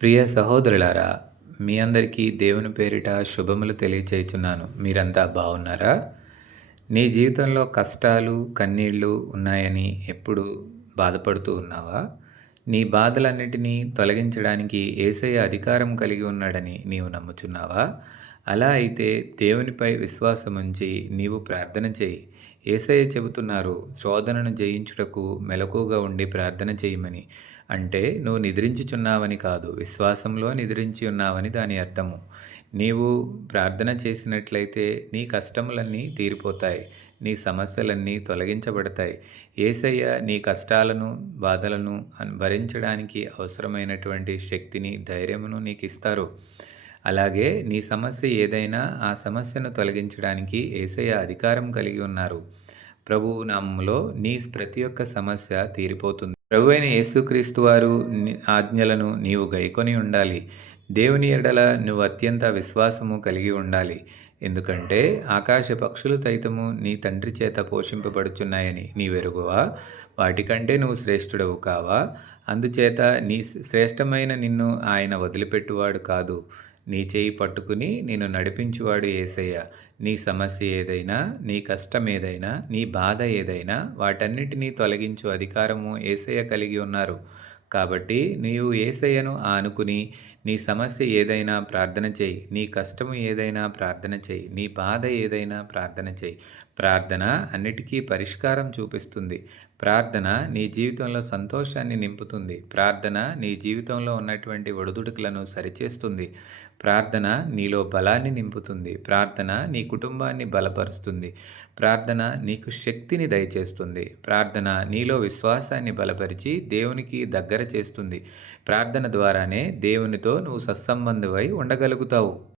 ప్రియ సహోదరులారా, మీ అందరికీ దేవుని పేరిట శుభములు తెలియచేయుచున్నాను. మీరంతా బాగున్నారా? నీ జీవితంలో కష్టాలు, కన్నీళ్ళు ఉన్నాయని ఎప్పుడు బాధపడుతూ ఉన్నావా? నీ బాధలన్నిటినీ తొలగించడానికి యేసయ్య అధికారం కలిగి ఉన్నాడని నీవు నమ్ముచున్నావా? అలా అయితే దేవునిపై విశ్వాసముంచి నీవు ప్రార్థన చెయ్యి. యేసయ్య చెబుతున్నారు, శోధనను జయించుటకు మెలకువగా ఉండి ప్రార్థన చేయమని. అంటే నువ్వు నిద్రించుచున్నావని కాదు, విశ్వాసంలో నిద్రించి ఉన్నావని దాని అర్థము. నీవు ప్రార్థన చేసినట్లయితే నీ కష్టములన్నీ తీరిపోతాయి. నీ సమస్యలన్నీ తొలగించబడతాయి. యేసయ్య నీ కష్టాలను, బాధలను భరించడానికి అవసరమైనటువంటి శక్తిని, ధైర్యమును నీకిస్తారు. అలాగే నీ సమస్య ఏదైనా ఆ సమస్యను తొలగించడానికి యేసయ్య అధికారం కలిగి ఉన్నారు. ప్రభువు నామములో నీ ప్రతి ఒక్క సమస్య తీరిపోతుంది. ప్రభువైన యేసుక్రీస్తు వారు ఆజ్ఞలను నీవు గైకొని ఉండాలి. దేవుని ఎడల నువ్వు అత్యంత విశ్వాసము కలిగి ఉండాలి. ఎందుకంటే ఆకాశ పక్షులు సైతము నీ తండ్రి చేత పోషింపబడుచున్నాయని నీవెరుగువా? వాటికంటే నువ్వు శ్రేష్ఠుడవు కావా? అందుచేత నీ శ్రేష్టమైన నిన్ను ఆయన వదిలిపెట్టువాడు కాదు. నీ చేయి పట్టుకుని నిన్ను నడిపించువాడు యేసయ్య. నీ సమస్య ఏదైనా, నీ కష్టం ఏదైనా, నీ బాధ ఏదైనా వాటన్నిటినీ తొలగించు అధికారము యేసయ్య కలిగి ఉన్నారు. కాబట్టి నీవు యేసయ్యను ఆనుకుని నీ సమస్య ఏదైనా ప్రార్థన చేయి. నీ కష్టము ఏదైనా ప్రార్థన చేయి. నీ బాధ ఏదైనా ప్రార్థన చేయి. ప్రార్థన అన్నిటికీ పరిష్కారం చూపిస్తుంది. ప్రార్థన నీ జీవితంలో సంతోషాన్ని నింపుతుంది. ప్రార్థన నీ జీవితంలో ఉన్నటువంటి ఒడిదుడుకులను సరిచేస్తుంది. ప్రార్థన నీలో బలాన్ని నింపుతుంది. ప్రార్థన నీ కుటుంబాన్ని బలపరుస్తుంది. ప్రార్థన నీకు శక్తిని దయచేస్తుంది. ప్రార్థన నీలో విశ్వాసాన్ని బలపరిచి దేవునికి దగ్గర చేస్తుంది. ప్రార్థన ద్వారానే దేవునితో నువ్వు సత్సంబంధువై ఉండగలుగుతావు.